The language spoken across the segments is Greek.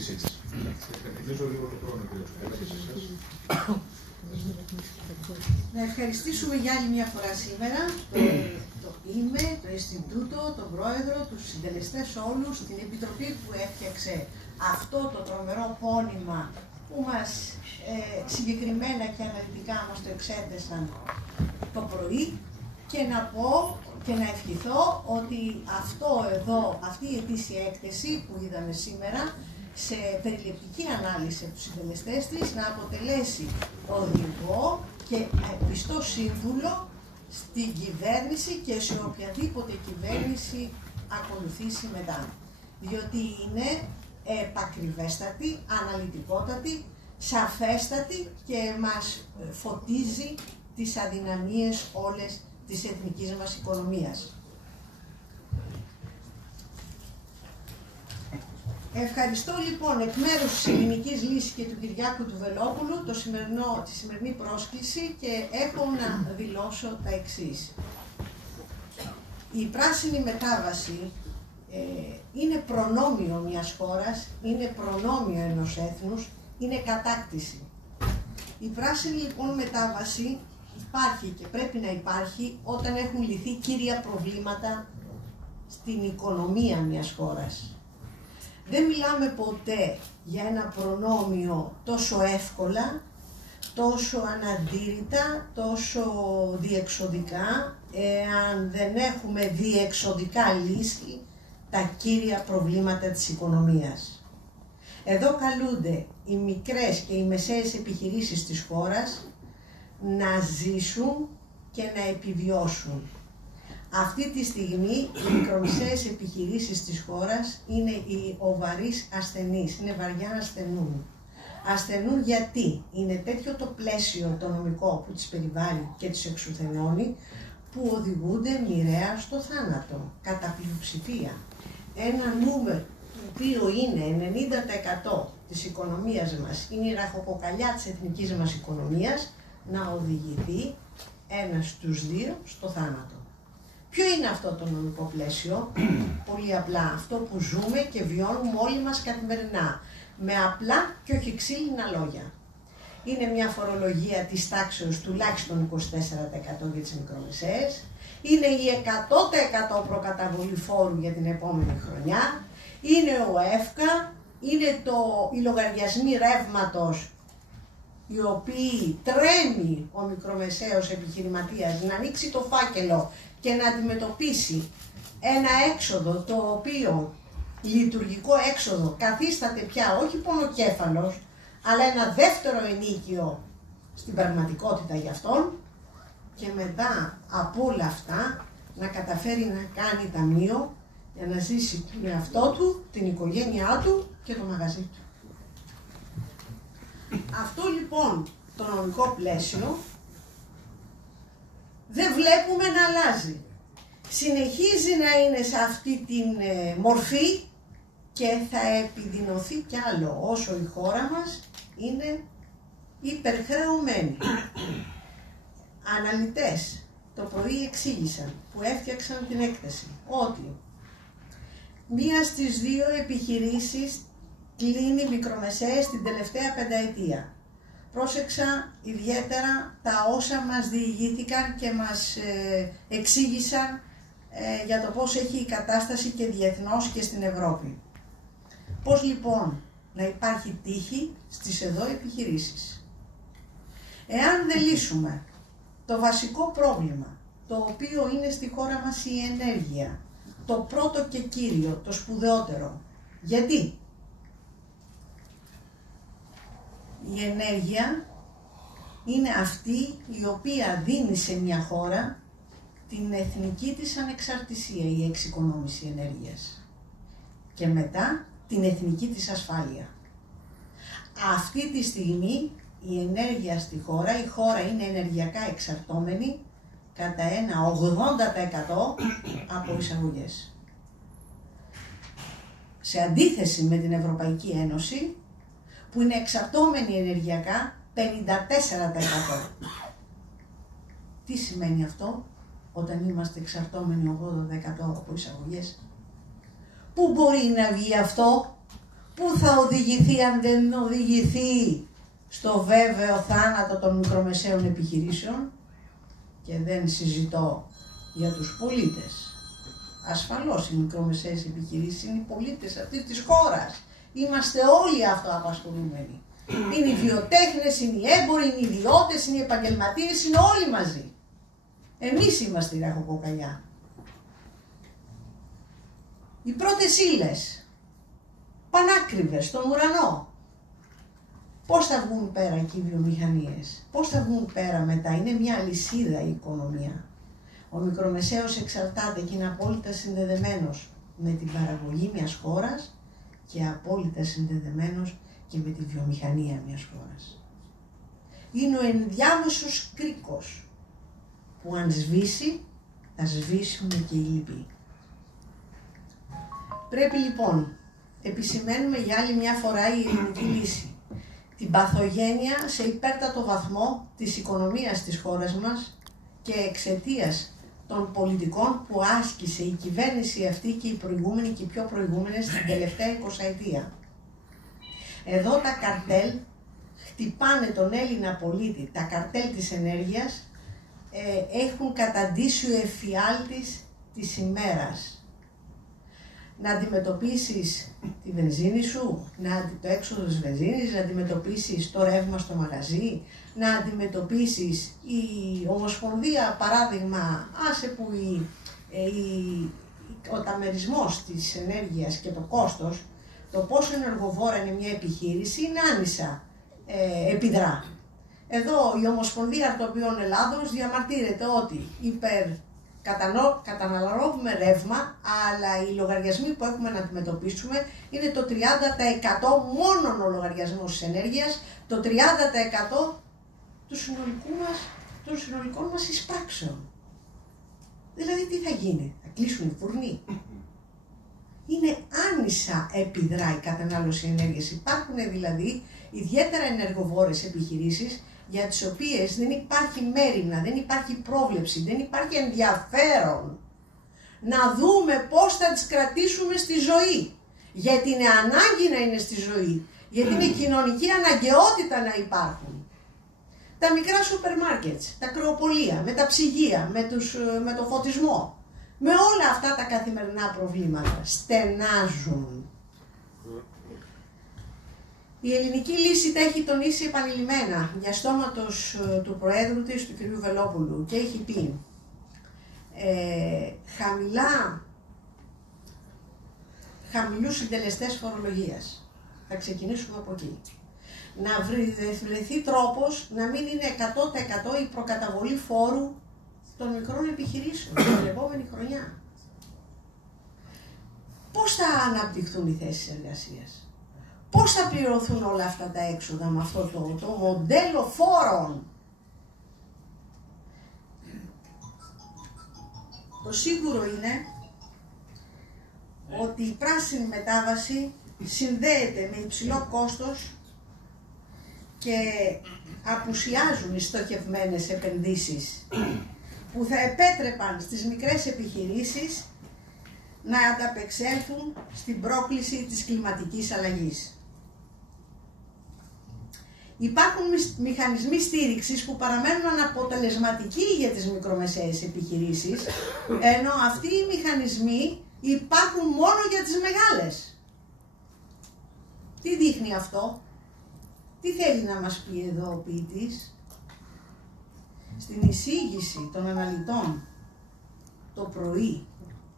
τοποθέτησή της. Νομίζω λίγο το χρόνο, Να ευχαριστήσουμε για άλλη μια φορά σήμερα το ΙΜΕ, το Ινστιτούτο, τον Πρόεδρο, τους συντελεστές όλους, την Επιτροπή που έφτιαξε αυτό το τρομερό πόνημα που μας συγκεκριμένα και αναλυτικά μας το εξέτασαν το πρωί, και να πω και να ευχηθώ ότι αυτό εδώ, αυτή η ετήσια έκθεση που είδαμε σήμερα, σε περιληπτική ανάλυση από τους συντελεστές της, να αποτελέσει οδηγό και πιστό σύμβουλο στην κυβέρνηση και σε οποιαδήποτε κυβέρνηση ακολουθήσει μετά. Διότι είναι επακριβέστατη, αναλυτικότατη, σαφέστατη και μας φωτίζει τις αδυναμίες όλες της εθνικής μας οικονομίας. Ευχαριστώ λοιπόν εκ μέρους της Ελληνικής Λύσης και του Κυριάκου του Βελόπουλου τη σημερινή πρόσκληση και έχω να δηλώσω τα εξής. Η πράσινη μετάβαση είναι προνόμιο μιας χώρας, είναι προνόμιο ενός έθνους, είναι κατάκτηση. Η πράσινη λοιπόν μετάβαση υπάρχει και πρέπει να υπάρχει όταν έχουν λυθεί κύρια προβλήματα στην οικονομία μιας χώρας. Δεν μιλάμε ποτέ για ένα προνόμιο τόσο εύκολα, τόσο αναντήρητα, τόσο διεξοδικά, εάν δεν έχουμε διεξοδικά λύσει τα κύρια προβλήματα της οικονομίας. Εδώ καλούνται οι μικρές και οι μεσαίες επιχειρήσεις της χώρας να ζήσουν και να επιβιώσουν. Αυτή τη στιγμή οι μικρομεσαίες επιχειρήσεις της χώρας είναι οι οβαρείς ασθενείς, είναι βαριά ασθενούν. Ασθενούν γιατί είναι τέτοιο το πλαίσιο το νομικό που τις περιβάλλει και τις εξουθενώνει, που οδηγούνται μοιραία στο θάνατο, κατά πλειοψηφία. Ένα νούμερο το οποίο είναι 90% της οικονομίας μας, είναι η ραχοκοκαλιά της εθνικής μας οικονομίας, να οδηγηθεί ένας στους δύο στο θάνατο. Ποιο είναι αυτό το νομικό πλαίσιο? Πολύ απλά, αυτό που ζούμε και βιώνουμε όλοι μας καθημερινά, με απλά και όχι ξύλινα λόγια. Είναι μια φορολογία της τάξεως τουλάχιστον 24% για τις μικρομεσαίες, είναι η 100% προκαταβολή φόρου για την επόμενη χρονιά, είναι ο ΕΦΚΑ, είναι οι λογαριασμοί ρεύματος, οι οποίοι τρέμει ο μικρομεσαίος επιχειρηματίας να ανοίξει το φάκελο και να αντιμετωπίσει ένα έξοδο το οποίο λειτουργικό έξοδο καθίσταται πια όχι πονοκέφαλος, αλλά ένα δεύτερο ενίκιο στην πραγματικότητα για αυτόν, και μετά από όλα αυτά να καταφέρει να κάνει ταμείο για να ζήσει τον εαυτό του, την οικογένειά του και το μαγαζί του. Αυτό λοιπόν το νομικό πλαίσιο δεν βλέπουμε να αλλάζει. Συνεχίζει να είναι σε αυτή την μορφή και θα επιδεινωθεί κι άλλο όσο η χώρα μας είναι υπερχρεωμένη. Αναλυτές το πρωί εξήγησαν, που έφτιαξαν την έκθεση, ότι μία στις δύο επιχειρήσεις κλείνει μικρομεσαίες την τελευταία πενταετία. Πρόσεξα ιδιαίτερα τα όσα μας διηγήθηκαν και μας εξήγησαν για το πώς έχει η κατάσταση και διεθνώς και στην Ευρώπη. Πώς λοιπόν να υπάρχει τύχη στις εδώ επιχειρήσεις? Εάν δεν λύσουμε το βασικό πρόβλημα, το οποίο είναι στη χώρα μας η ενέργεια, το πρώτο και κύριο, το σπουδαιότερο. Γιατί? Η ενέργεια είναι αυτή η οποία δίνει σε μια χώρα την εθνική της ανεξαρτησία, η εξοικονόμηση ενέργειας, και μετά την εθνική της ασφάλεια. Αυτή τη στιγμή η ενέργεια στη χώρα, η χώρα είναι ενεργειακά εξαρτώμενη κατά ένα 80% από εισαγωγές. Σε αντίθεση με την Ευρωπαϊκή Ένωση, που είναι εξαρτώμενη ενεργειακά 54%. Τι σημαίνει αυτό όταν είμαστε εξαρτώμενοι 80% από εισαγωγές? Πού μπορεί να βγει αυτό? πού θα οδηγηθεί αν δεν οδηγηθεί στο βέβαιο θάνατο των μικρομεσαίων επιχειρήσεων? Και δεν συζητώ για τους πολίτες. Ασφαλώς οι μικρομεσαίες επιχειρήσεις είναι οι πολίτες αυτής της χώρας. Είμαστε όλοι αυτοαπασχολούμενοι. Είναι οι βιοτέχνες, είναι οι έμποροι, είναι οι ιδιώτες, είναι οι επαγγελματίες, είναι όλοι μαζί. Εμείς είμαστε η ραχοκοκαλιά. Οι πρώτες ύλες, πανάκριβες στον ουρανό. Πώς θα βγουν πέρα εκεί οι βιομηχανίες, πώς θα βγουν πέρα μετά? Είναι μια αλυσίδα η οικονομία. Ο μικρομεσαίος εξαρτάται και είναι απόλυτα συνδεδεμένος με την παραγωγή μιας χώρας και απόλυτα συνδεδεμένος και με τη βιομηχανία μιας χώρας. Είναι ο ενδιάμεσος κρίκος που αν σβήσει, θα σβήσουν και οι λοιποί. Πρέπει λοιπόν, επισημαίνουμε για άλλη μια φορά η ελληνική λύση, την παθογένεια σε υπέρτατο βαθμό της οικονομίας της χώρας μας και εξαιτίας των πολιτικών που άσκησε η κυβέρνηση αυτή και οι προηγούμενοι και οι πιο προηγούμενες την τελευταία 20ετία. Εδώ τα καρτέλ χτυπάνε τον Έλληνα πολίτη, τα καρτέλ της ενέργειας έχουν καταντήσει ο εφιάλτης της ημέρας. Να αντιμετωπίσεις τη βενζίνη σου, το έξοδο της βενζίνης, να αντιμετωπίσεις το ρεύμα στο μαγαζί, να αντιμετωπίσεις η Ομοσπονδία, παράδειγμα, άσε που ο ταμερισμός της ενέργειας και το κόστος, το πόσο ενεργοβόρα είναι μια επιχείρηση, είναι άνισα επιδρά. Εδώ η Ομοσπονδία Αρτοποιών Ελλάδος διαμαρτύρεται ότι καταναλώνουμε ρεύμα, αλλά οι λογαριασμοί που έχουμε να αντιμετωπίσουμε είναι το 30% μόνον ο λογαριασμός της ενέργειας, το 30% των συνολικών μας εισπράξεων. Δηλαδή τι θα γίνει, θα κλείσουν οι φουρνοί? Είναι άνισα επιδρά η κατανάλωση ενέργειας. Υπάρχουν δηλαδή ιδιαίτερα ενεργοβόρες επιχειρήσεις για τις οποίες δεν υπάρχει μέριμνα, δεν υπάρχει πρόβλεψη, δεν υπάρχει ενδιαφέρον να δούμε πώς θα τις κρατήσουμε στη ζωή. Γιατί είναι ανάγκη να είναι στη ζωή, γιατί είναι κοινωνική αναγκαιότητα να υπάρχουν. Τα μικρά σούπερ μάρκετς, τα κρεοπολία, με τα ψυγεία, με το φωτισμό, με όλα αυτά τα καθημερινά προβλήματα στενάζουν. Η ελληνική λύση τα έχει τονίσει επανειλημμένα για στόματος του Προέδρου της, του κ. Βελόπουλου, και έχει πει χαμηλούς συντελεστές φορολογίας. Θα ξεκινήσουμε από εκεί. Να βρεθεί τρόπος να μην είναι 100% η προκαταβολή φόρου των μικρών επιχειρήσεων την επόμενη χρονιά. Πώς θα αναπτυχθούν οι θέσεις εργασίας? Πώς θα πληρωθούν όλα αυτά τα έξοδα με αυτό το μοντέλο φόρων? Το σίγουρο είναι ότι η πράσινη μετάβαση συνδέεται με υψηλό κόστος και απουσιάζουν οι στοχευμένες επενδύσεις που θα επέτρεπαν στις μικρές επιχειρήσεις να ανταπεξέλθουν στην πρόκληση της κλιματικής αλλαγής. Υπάρχουν μηχανισμοί στήριξης που παραμένουν αναποτελεσματικοί για τις μικρομεσαίες επιχειρήσεις, ενώ αυτοί οι μηχανισμοί υπάρχουν μόνο για τις μεγάλες. Τι δείχνει αυτό? Τι θέλει να μας πει εδώ ο ποιητής? Στην εισήγηση των αναλυτών το πρωί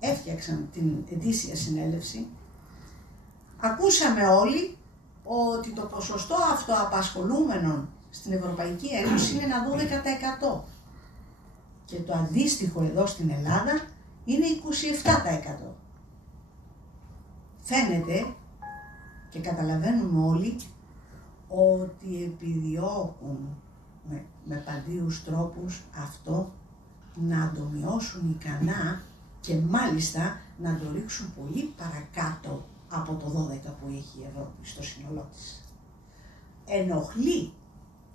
έφτιαξαν την ετήσια συνέλευση, ακούσαμε όλοι ότι το ποσοστό αυτοαπασχολούμενων στην Ευρωπαϊκή Ένωση είναι ένα 12% και το αντίστοιχο εδώ στην Ελλάδα είναι 27%. Φαίνεται και καταλαβαίνουμε όλοι ότι επιδιώκουν με παντίους τρόπους αυτό να το μειώσουν ικανά και μάλιστα να το ρίξουν πολύ παρακάτω από το 12% που έχει η Ευρώπη στο σύνολό της. Ενοχλεί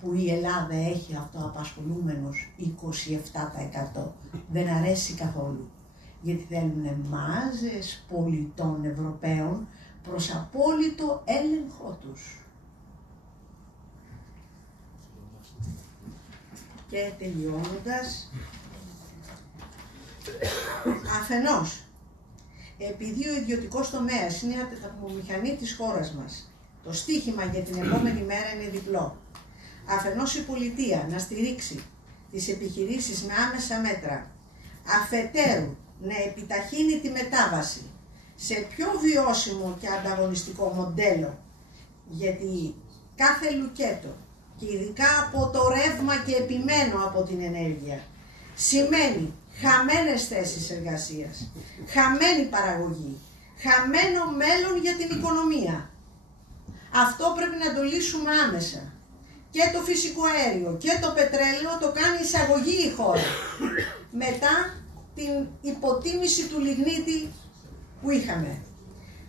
που η Ελλάδα έχει αυτοαπασχολούμενους 27%. Δεν αρέσει καθόλου. Γιατί θέλουν μάζες πολιτών Ευρωπαίων προς απόλυτο έλεγχό τους. Και τελειώνοντας, αφενός, επειδή ο ιδιωτικός τομέας είναι η ατμομηχανή της χώρας μας, το στίχημα για την επόμενη μέρα είναι διπλό. Αφενός η πολιτεία να στηρίξει τις επιχειρήσεις με άμεσα μέτρα, αφετέρου να επιταχύνει τη μετάβαση σε πιο βιώσιμο και ανταγωνιστικό μοντέλο, γιατί κάθε λουκέτο και ειδικά από το ρεύμα και επιμένω από την ενέργεια σημαίνει χαμένες θέσεις εργασίας, χαμένη παραγωγή, χαμένο μέλλον για την οικονομία. Αυτό πρέπει να το λύσουμε άμεσα. Και το φυσικό αέριο και το πετρέλαιο το κάνει εισαγωγή η χώρα. Μετά την υποτίμηση του λιγνίτη που είχαμε.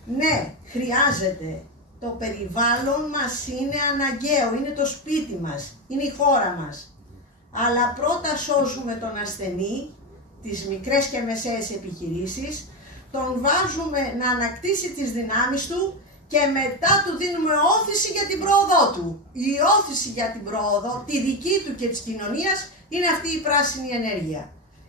Ναι, χρειάζεται. Το περιβάλλον μας είναι αναγκαίο, είναι το σπίτι μας, είναι η χώρα μας. Αλλά πρώτα σώζουμε τον ασθενή, τις μικρές και μεσαίες επιχειρήσεις, τον βάζουμε να ανακτήσει τις δυνάμεις του και μετά του δίνουμε όθηση για την πρόοδό του. Η όθηση για την πρόοδο, τη δική του και της κοινωνίας, είναι αυτή η πράσινη ενέργεια.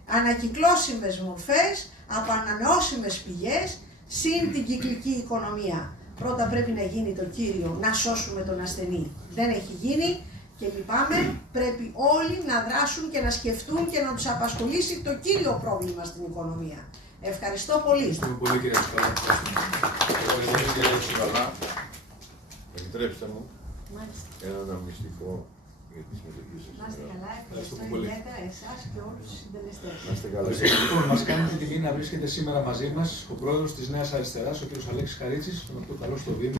Ανακυκλώσιμες μορφές, από ανανεώσιμες πηγές, συν την κυκλική οικονομία. Πρώτα πρέπει να γίνει το κύριο, να σώσουμε τον ασθενή. Δεν έχει γίνει και λυπάμαι, πρέπει όλοι να δράσουν και να σκεφτούν και να τους απασχολήσει το κύριο πρόβλημα στην οικονομία. Ευχαριστώ πολύ. Ευχαριστούμε πολύ, κύριε Ψυχαλά. Επιτρέψτε μου Μάλιστα. ένα αναμνηστικό για τη συμμετοχή σας. Να είστε καλά, ευχαριστώ πολύ. ιδιαίτερα εσάς και όλους τους συντελεστές. Να είστε καλά. Λοιπόν, μας κάνει την τιμή να βρίσκεται σήμερα μαζί μας ο πρόεδρος της Νέας Αριστεράς, ο κ. Αλέξης Χαρίτσης, τον οποίο καλώ στο βήμα.